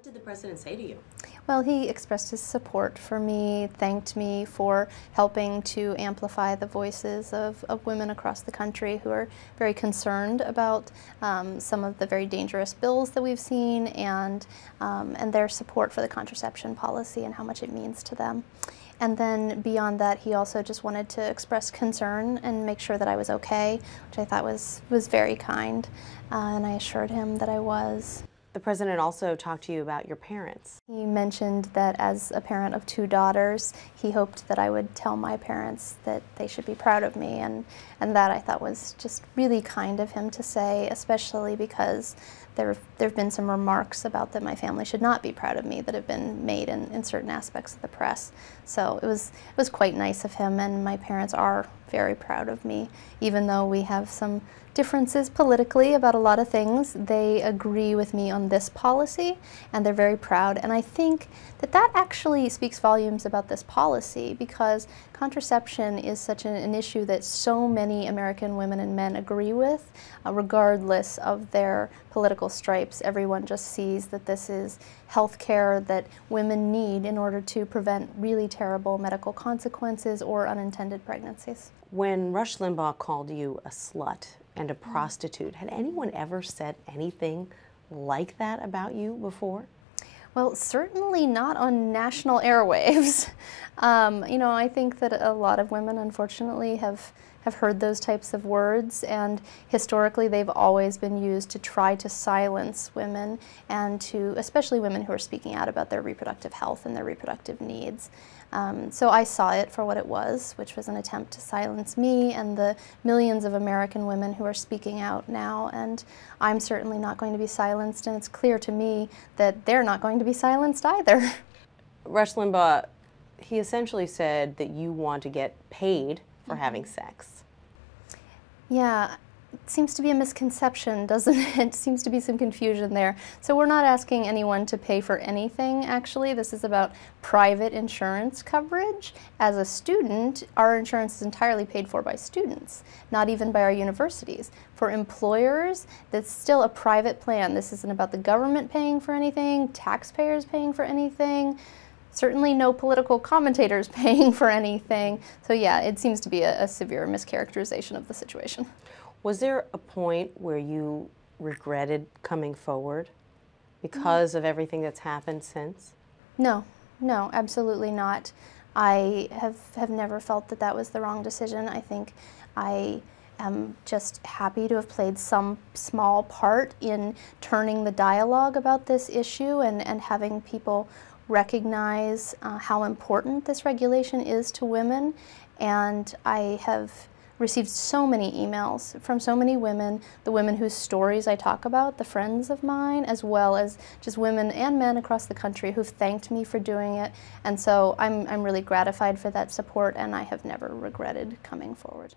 What did the president say to you? Well, he expressed his support for me, thanked me for helping to amplify the voices of women across the country who are very concerned about some of the very dangerous bills that we've seen and their support for the contraception policy and how much it means to them. And then beyond that, he also just wanted to express concern and make sure that I was okay, which I thought was very kind, and I assured him that I was. The president also talked to you about your parents. He mentioned that as a parent of 2 daughters, he hoped that I would tell my parents that they should be proud of me, and that I thought was just really kind of him to say, especially because there have been some remarks about that my family should not be proud of me that have been made in certain aspects of the press. So it was quite nice of him, and my parents are very proud of me. Even though we have some differences politically about a lot of things, they agree with me on this policy, and they're very proud. And I think that actually speaks volumes about this policy, because contraception is such an issue that so many American women and men agree with, regardless of their political stripes. Everyone just sees that this is health care that women need in order to prevent really terrible medical consequences or unintended pregnancies. When Rush Limbaugh called you a slut and a prostitute, had anyone ever said anything like that about you before? Well, certainly not on national airwaves. You know, I think that a lot of women, unfortunately, have heard those types of words, and historically they've always been used to try to silence women, and to, especially women who are speaking out about their reproductive health and their reproductive needs. So I saw it for what it was, which was an attempt to silence me and the millions of American women who are speaking out now, and I'm certainly not going to be silenced, and it's clear to me that they're not going to be silenced either. Rush Limbaugh, he essentially said that you want to get paid for having sex. Yeah. It seems to be a misconception, doesn't it? It seems to be some confusion there. So we're not asking anyone to pay for anything, actually. This is about private insurance coverage. As a student, our insurance is entirely paid for by students, not even by our universities. For employers, that's still a private plan. This isn't about the government paying for anything, taxpayers paying for anything. Certainly no political commentators paying for anything. So yeah, it seems to be a severe mischaracterization of the situation. Was there a point where you regretted coming forward because of everything that's happened since? No, no, absolutely not. I have never felt that that was the wrong decision. I think I am just happy to have played some small part in turning the dialogue about this issue and having people recognize how important this regulation is to women. And I have received so many emails from so many women, the women whose stories I talk about, the friends of mine, as well as just women and men across the country who've thanked me for doing it. And so I'm really gratified for that support, and I have never regretted coming forward.